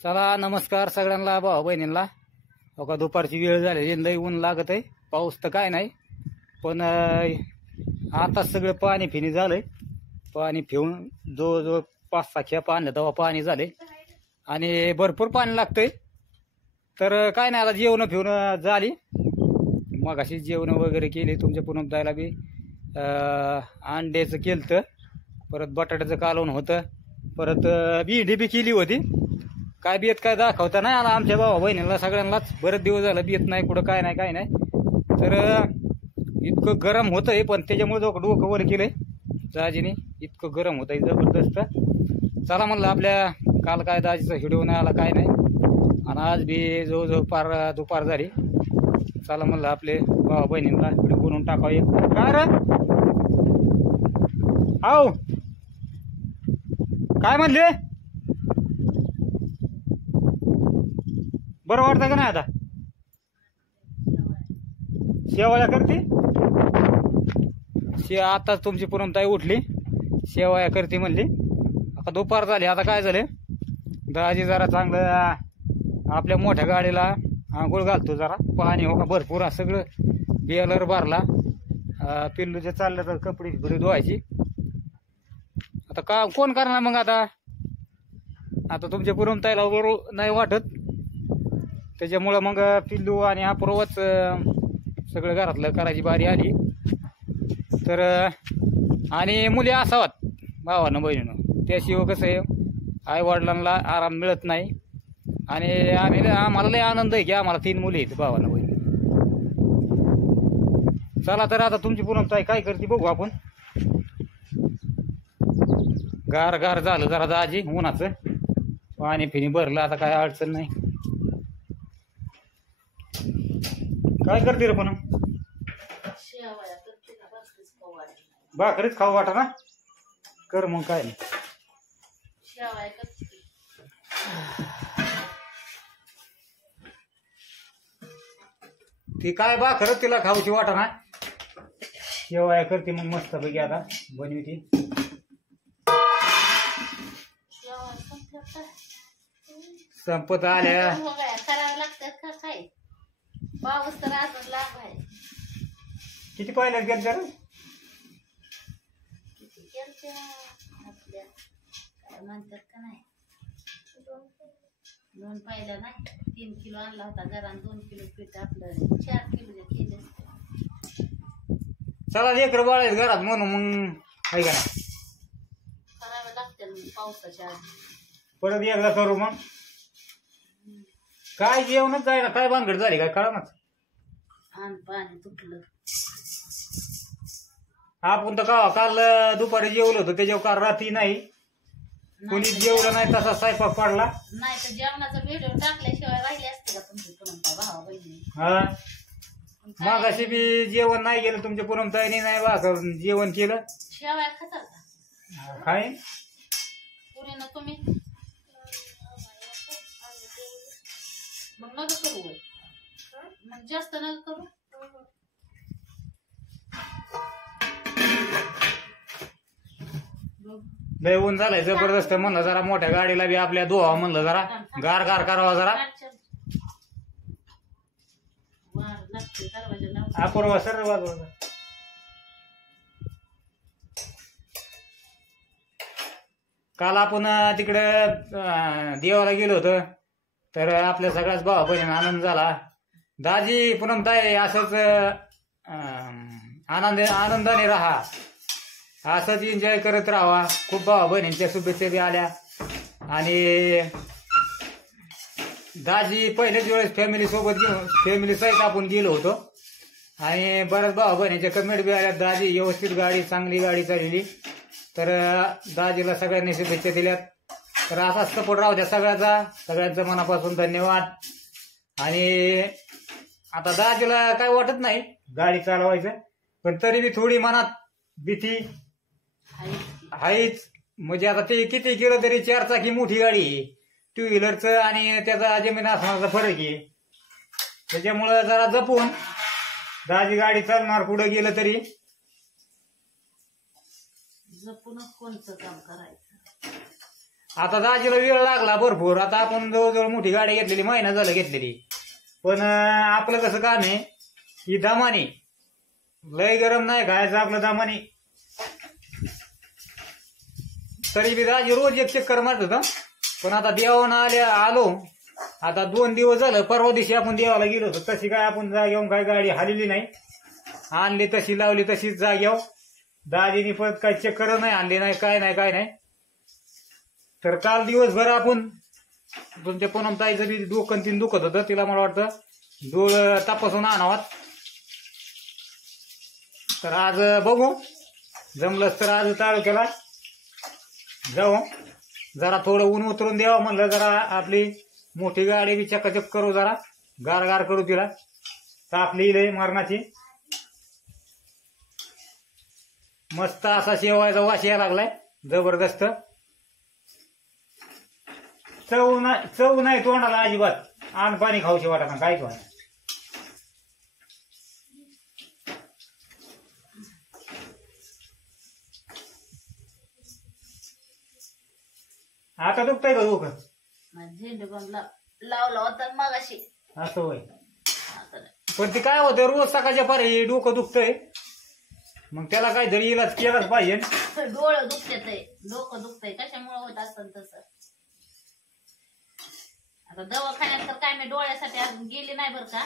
चला नमस्कार सगळ्यांना भाऊ बहिणींना. बघा दुपारची वेळ झाली, लई ऊन लागत आहे. पाऊस तर काय नाही, पण आता सगळं पाणी फिनी झालंय. पाणी फिरून जवळजवळ 5-6 खेप आणलं तेव्हा पाणी झाले आणि भरपूर पाणी लागतंय. तर काय नाही, आता जेवण फिरून झाली. मग अशी जेवण वगैरे केली. तुमच्या पुन्हा जायला बी अंड्याचं केलं, परत बटाट्याचं कालवण होतं, परत भेंडी बी केली होती. काय बीत काय दाखवता नाही आला आमच्या भावा बहिणीला सगळ्यांनाच. बरेच दिवस झालं बीत नाही, कुठं काय नाही काय नाही. तर इतकं गरम होतंय, पण त्याच्यामुळे डोकं वर केलंय दाजीने. इतकं गरम होतंय जबरदस्त. चला म्हणलं आपल्या काल काय दाजीचा व्हिडिओ नाही आला काय नाही, आणि आज बी जवळजवळ पार दुपार झाली. चला म्हणलं आपले भावा बहिणींना व्हिडिओ बनवून टाकावं एक. काय रे हाव काय म्हणले, बरं वाटतं का नाही आता? शेवाळ्या करते आता तुमची पूनमताई उठली, शेवाळ्या करते म्हणली. आता दुपार झाली. आता काय झाले, दाजी जरा चांगलं आपल्या मोठ्या गाडीला आंघोळ घालतो. जरा पाणी हो का भरपूर सगळं बेलर भरला. पिल्लूचे चाललं तर कपडे बिपडे धुवायची. आता का कोण करणार मग? आता तुमच्या पूनमताईला बरोबर नाही वाटत, त्याच्यामुळं मग पिल्लू आणि हा पूर्वच सगळं घरातलं करायची बारी आली. तर आणि मुली असावात भावानं बहिणीनं, त्याशिवाय कसं आहे आई वडिलांना आराम मिळत नाही. आणि आम्हाला लय आनंद आहे की आम्हाला 3 मुली आहेत भावानं बहिणी. चला तर आता तुमची पूनमताई काय करते बघू आपण. गार गार झालं जरा दाजी उन्हाचं, पाणी फिनी भरलं, आता काय अडचण नाही. काय करते रे पण? भाकरीच खाऊ वाटा ना, कर मग काय नाही. ती काय भाकरच तिला खाऊची वाटा ना, शेवाया करते मग मस्त पैकी. आता बनवते. संपत आल्या पाऊस तर आजच लाभ आहे. किती पहिल्यात गेल तर किती केलते आपल्या काय म्हणतात का नाही, 2 पाहिल्या नाही. 3 किलो आणला होता घरात, 2 किलो पीठ आपलं 4 किलो केले. चला लेकर बाळ आहेत घरात म्हणून मग आहे का ना, करावं लागतं पावसाच्या आधी. परत एकदा करू मग. काय जेवणच जायला काय भानगड झाली काय कळणार. आण पाणी तुटलं. आपण तर काल दुपारी जेवलो होतो, त्याच्यावर काल रात्री नाही कोणी जेवलं नाही, तसा स्वयंपाक पडला नाही. तर जेवणाचा व्हिडिओ टाकल्याशिवाय राहिले असते का तुमची पूनमताई भावा बहिणी? हा मग अशी बी जेवण नाही केलं तुमच्या पूनमताईने, नाही भाकर जेवण केलं. शेवाया खातात का काय पुरीनं तुम्ही? मग नका करू वय, मग जास्त नका करू. लय ऊन झालंय जबरदस्त. म्हणलं जरा मोठ्या गाडीला बी आपल्या धुवा, म्हणलं जरा गार गार करावा जरा. अपूर्वा सर काल आपण तिकडे देवाला गेलो होतो, तर आपल्या सगळ्याच भावा बहिणींना आनंद झाला. दाजी पूनमताई असंच आनंदाने राहा, असंच एन्जॉय करत राहा. खूप भावा बहिणींच्या शुभेच्छा बी आल्या. आणि दाजी पहिल्याच वेळेस फॅमिली सहित आपण गेलो होतो, आणि बऱ्याच भावा बहिणींच्या कमेंट बी आल्या. दाजी व्यवस्थित गाडी, चांगली गाडी चालली. तर दाजीला सगळ्यांनी शुभेच्छा दिल्यात. तर असाच सपोर्ट राहू द्या सगळ्याचा. सगळ्यांचं मनापासून धन्यवाद. आणि आता दाजीला काय वाटत नाही गाडी चालवायचं, पण तरी बी थोडी मनात भीती आहेच. म्हणजे आता ते किती केलं तरी 4 चाकी मोठी गाडी आहे, 2 व्हीलरचं आणि त्याचा जमीन आसमानाचा फरक आहे. त्याच्यामुळं जरा जपून दाजी गाडी चालणार, पुढे गेलं तरी जपूनच कोणतं काम करायचं. आता दाजीला वेळ लागला भरपूर. आता आपण जवळजवळ मोठी गाडी घेतलेली, महिना झाला घेतलेली, पण आपलं कसं काम आहे ही दामाने, लय गरम नाही खायचं आपलं दामाने. तरी बी दाजी रोज एक चक्कर मारत होता. पण आता देवानं आलो. आता 2 दिवस झालं. परवा दिवशी आपण देवाला गेलो होतो, तशी काय आपण जागेवर काय गाडी हालेली नाही, आणली तशी लावली तशीच जागेवर. दाजीनी परत काय चक्कर नाही आणली नाही, काय नाही. तर काल दिवसभर आपण तुमच्या पूनमताईचं बी डोकं तीन दुखत होतं, तिला मला वाटतं डोळ तपासून आणावात. तर आज बघू, जमलंच तर आज तालुक्याला जाऊ, जरा थोडं ऊन उतरून द्यावं म्हणलं, जरा आपली मोठी गाडी बी चकाचक करू, जरा गार करू, तिला तापली लय मरणाची. मस्त असा शेवायचा वास यायला लागलाय जबरदस्त. चव नाही तोंडाला अजिबात, आण पाणी खाऊशी वाटा काय तो. आता दुखतंय का डोकं? झेंडू बंग लावला होता मगाशी. असं होय. आता नाही. पण ते काय होतं, रोज सकाळच्या पारी डोकं दुखतंय, मग त्याला काहीतरी इलाज केलाच पाहिजे. डोळं दुखते, डोकं दुखतंय, कशामुळे होत असतं तसं. आता दवाखान्यात तर काय मी डोळ्यासाठी अजून गेली नाही बरं का,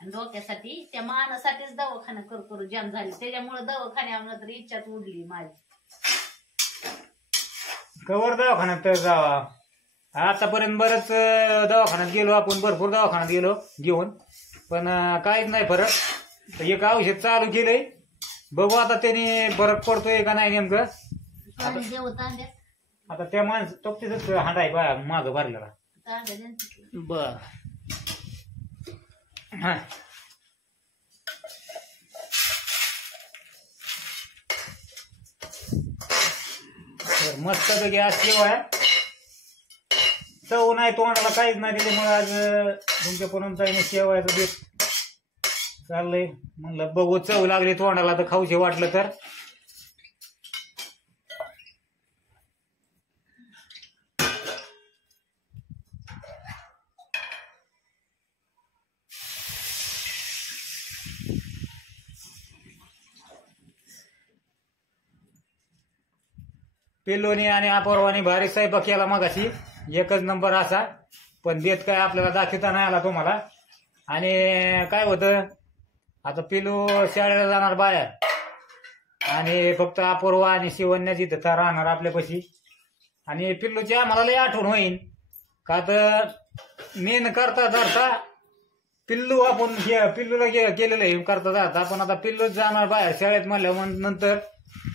आणि डोक्यासाठी त्या मानासाठीच दवाखाना करू जाम झाली, त्याच्यामुळे दवाखान्यावर तर इच्छाच उडली माझी. कवर दवाखान्यात तर जावा. आतापर्यंत बरंच दवाखान्यात गेलो आपण, भरपूर दवाखान्यात गेलो घेऊन, पण काहीच नाही फरक. एक औषध चालू केलंय, बघू आता त्याने फरक पडतोय का नाही नेमकं. आता त्या माणसं तोक्तीच हांडाय बा मागं भरलेला. बर मस्त पैकी आज शेवाय, चव नाही तोंडाला काहीच नाही, त्याच्यामुळे आज तुमच्या पूनमताईने शेवायचं देत चाललंय. म्हणलं बघू, चव लागली तोंडाला तर खाऊशी वाटलं तर. पिल्लोनी आणि अपर्वानी भारी स्वयंपाक केला मगाशी, एकच नंबर असा. पण देत काय आपल्याला दाखवता नाही आला तुम्हाला. आणि काय होतं, आता पिल्लू शाळेला जाणार बाहेर, आणि फक्त अपर्वा आणि शिवण्या तिथं राहणार आपल्यापाशी. आणि पिल्लूची आम्हाला लई आठवण होईन का, तर मेन करता धरता पिल्लू आपण पिल्लूला केलेलं आहे करता धरता. पण आता पिल्लूच जाणार बाहेर शाळेत म्हणल्यावर नंतर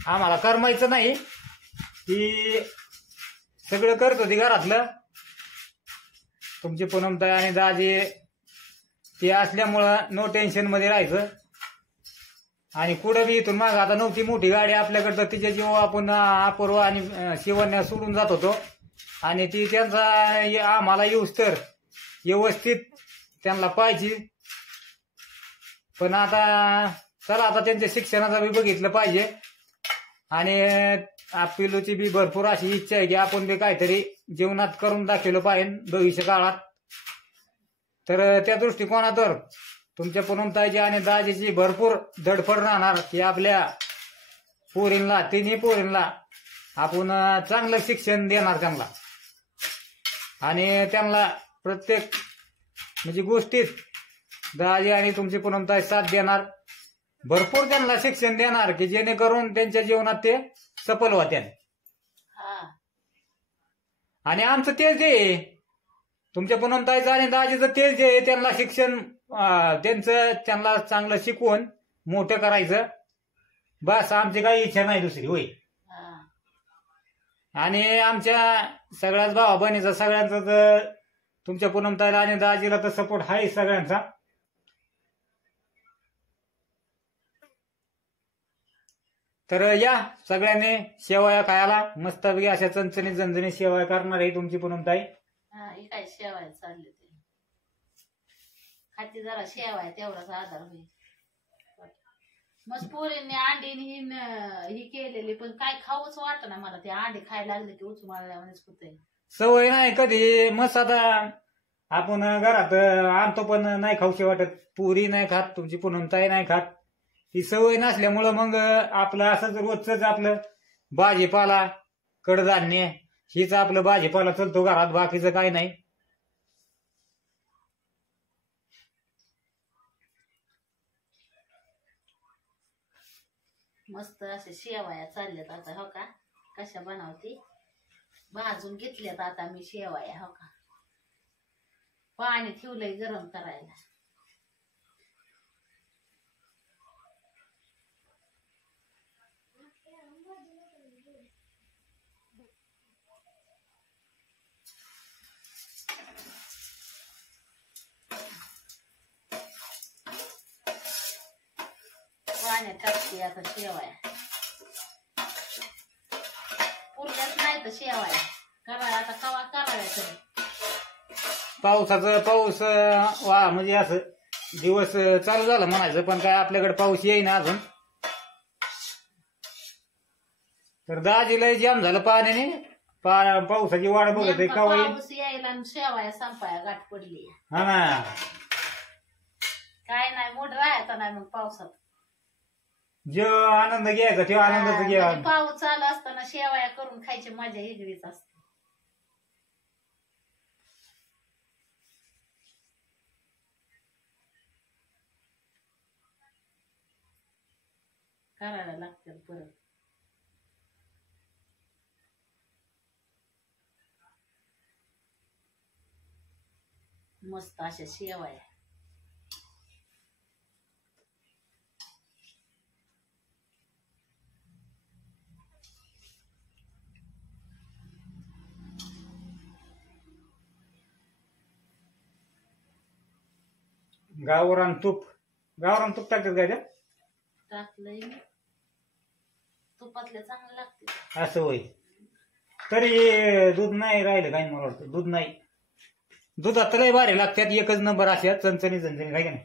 आम्हाला करमायचं नाही. ती सगळं करत होती घरातलं, तुमची पूनमताई आणि दाजी ती असल्यामुळं नो टेन्शन मध्ये राहायचं. आणि कुठं बी इथून मागं आता नव्हती मोठी गाडी आपल्याकडं, तर तिच्या जीव आपण अपूर्वा आणि शिवण्या सोडून जात होतो. आणि ती त्यांचा आम्हाला येऊस तर व्यवस्थित त्यांना पाहिजे. पण आता चला, आता त्यांच्या शिक्षणाचं बी बघितलं पाहिजे. आणि पिल्लूची बी भरपूर अशी इच्छा आहे की आपण बी काहीतरी जीवनात करून दाखवलं पाहिजे भविष्य काळात. तर त्या दृष्टिकोनातून तुमच्या पूनमताईची आणि दाजीची भरपूर धडपड राहणार की आपल्या पोरींना, तिन्ही पोरींना आपण चांगलं शिक्षण देणार त्यांना. आणि त्यांना प्रत्येक म्हणजे गोष्टीत दाजी आणि तुमची पूनमताई साथ देणार, भरपूर त्यांना शिक्षण देणार की जेणेकरून त्यांच्या जीवनात ते सफल होत्या. आणि आमचं तेच जे तुमच्या पूनमताईचं आणि दाजीचं तेच जे त्यांना शिक्षण त्यांना चांगलं शिकवून मोठं करायचं, बस. आमची काही इच्छा नाही दुसरी होय. आणि आमच्या सगळ्याच भावा बहिणीचा सगळ्यांचा तर तुमच्या पूनमताईला आणि दाजीला तर सपोर्ट आहे सगळ्यांचा. तर या सगळ्यांनी शेवया खायला मस्तपैकी अशा चणचणीत झणझणीत शेवया करणार आहे तुमची पूनमताई. काय शेवाय चालले ते खाती, जरा शेवाय तेवढाच आधार होईल. मग पोरींनी अंडी ही केलेली पण काय खाऊच वाटत ना मला. ते अंडी खायला लागले की उचमाळल्यावानेच होतंय. सवय नाही कधी. मस्त आता आपण घरात आणतो पण नाही खाऊशी वाटत. पुरी नाही खात, तुमची पुनमताई नाही खात. ही सवय नसल्यामुळं मग आपलं असंच रोजच आपलं भाजीपाला कडधान्य हीच आपलं भाजीपाला चलतो घरात, बाकीचं काही नाही. मस्त असे शेवाया चालल्यात आता. हो का कशा बनवते. भाजून घेतल्यात आता मी शेवाया. हो का पाणी ठेवलंय गरम करायला. पाण्यात टाकते आता शेवाया. पुरल्याच नाही तर शेवाया करायला आता कवा करायला तरी. पाऊस म्हणजे असं दिवस चालू झालं म्हणायचं, पण काय आपल्याकडे पाऊस येईना अजून. तर दाजी लय जाम झालं पाण्याने. पावसाची वाट बघत आहे नेमका कवा येईल. पाऊस यायला आणि शेवाया संपाया गाठ पडली. हा ना. काय नाही मोठ राहायचा नाही मग पावसात. जो आनंद घ्यायचा तो आनंदाचा घ्या. म्हणजे पाऊस चालू असताना शेवाया करून खायची मजा वेगळीच असते. करायला लागतात परत. मस्त अशा शेवाया. गावरान तूप टाकतात काय त्यात? टाकलंय मी. तुपातले चांगले लागते. असं होय. तरी दूध नाही राहिलं काही मला वाटतं. दूध नाही. दुधात लय भारी लागतात. एकच नंबर अशा चणचणी काय का नाही.